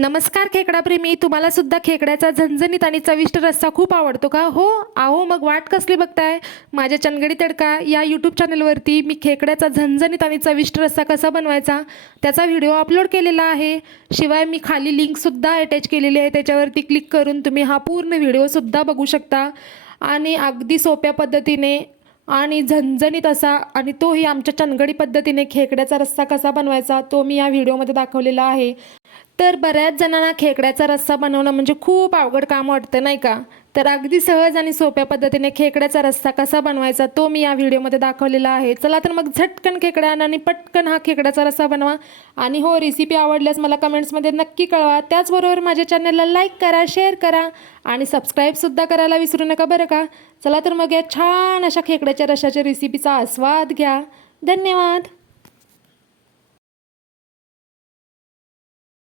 नमस्कार खेकडाप्रेमी, तुम्हाला सुद्धा खेकड्याचा झणझणीत आणि चविष्ट रस्सा खूप आवडतो का? हो, अहो मग वाट कसली बघताय? माझ्या चणगडी तडका या यूट्यूब चॅनलवरती मी खेकड्याचा झणझणीत आणि चविष्ट रस्सा कसा बनवायचा त्याचा व्हिडिओ अपलोड केलेला आहे. शिवाय मी खाली लिंकसुद्धा अटॅच केलेली आहे, त्याच्यावरती क्लिक करून तुम्ही हा पूर्ण व्हिडिओसुद्धा बघू शकता. आणि अगदी सोप्या पद्धतीने आणि झणझणीत असा आणि तोही आमच्या चणगडी पद्धतीने खेकड्याचा रस्सा कसा बनवायचा तो मी या व्हिडिओमध्ये दाखवलेला आहे. तर बऱ्याच जणांना खेकड्याचा रस्सा बनवणं म्हणजे खूप अवघड काम वाटतं नाही का? तर अगदी सहज आणि सोप्या पद्धतीने खेकड्याचा रस्सा कसा बनवायचा तो मी या व्हिडिओमध्ये दाखवलेला आहे. चला तर मग झटकन खेकड्या आणा आणि पटकन हा खेकड्याचा रस्सा बनवा. आणि हो, रेसिपी आवडल्यास मला कमेंट्समध्ये नक्की कळवा. त्याचबरोबर माझ्या चॅनलला लाईक करा, शेअर करा आणि सबस्क्राईबसुद्धा करायला विसरू नका बरं का. चला तर मग या छान अशा खेकड्याच्या रश्शाच्या रेसिपीचा आस्वाद घ्या. धन्यवाद.